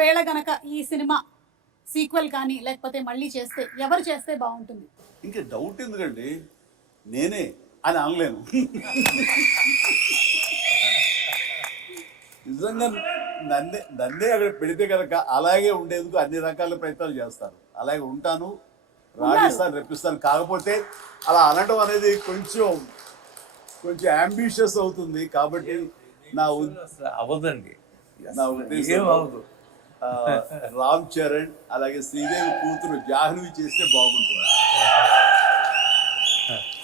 ఒకవేళ గనక ఈ సినిమా సీక్వెల్ కానీ లేకపోతే మళ్ళీ చేస్తే ఎవరు చేస్తే బాగుంటుంది? ఇంకా డౌట్ ఎందుకండి, నేనే అని అనలేను. నిజంగా నన్నే అక్కడ పెడితే కనుక అలాగే ఉండేందుకు అన్ని రకాల ప్రయత్నాలు చేస్తాను. అలాగే ఉంటాను, రాణిస్తాను, రెప్పిస్తాను. కాకపోతే అలా అనడం అనేది కొంచెం అంబిషియస్ అవుతుంది. కాబట్టి అవదండి, నా ఉద్దేశం రామ్ చరణ్ అలాగే శ్రీదేవి కూతురు జాహ్నవి చేస్తే బాగుంటుంది.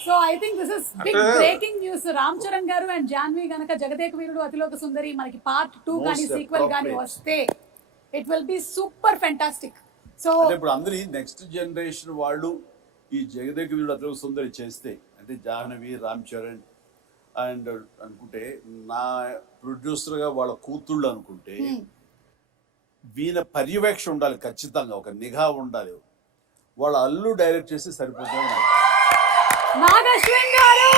So I think this is big breaking news. Ram Charan గారు అండ్ జాహ్నవి గనక జగదేక వీరుడు అతిలోక సుందరి మనకి పార్ట్ 2 కానీ సీక్వెల్ కానీ వస్తే it will be super fantastic. So ఇప్పుడు అందరి నెక్స్ట్ జనరేషన్ వాళ్ళు ఈ జగదేక వీరుడు అతిలోక సుందరి చేస్తే, అంటే జాహ్నవి, రామ్ చరణ్ అండ్ అనుకుంటే నా ప్రొడ్యూసర్గా వాళ్ళ కూతుళ్ళు అనుకుంటే వీళ్ళ పర్యవేక్షణ ఉండాలి, ఖచ్చితంగా ఒక నిఘా ఉండాలి. వాళ్ళ అల్లు డైరెక్ట్ చేసి సరిపోతుంది. నాగశ్విన్ గారు,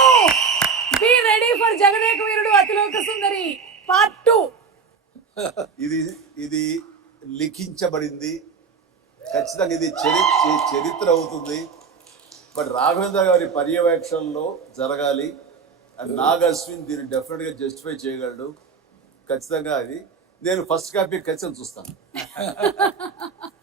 be ready for Jagadeka Veerudu Athiloka Sundari part 2. ఇది లిఖించబడింది, ఖచ్చితంగా ఇది చరిత్ర అవుతుంది. బట్ రాఘవేంద్ర గారి పర్యవేక్షణలో జరగాలి. అండ్ నాగ్ అశ్విన్ దీన్ని డెఫినెట్గా జస్టిఫై చేయగలడు. ఖచ్చితంగా అది నేను ఫస్ట్ కాపీ ఖచ్చితంగా చూస్తాను.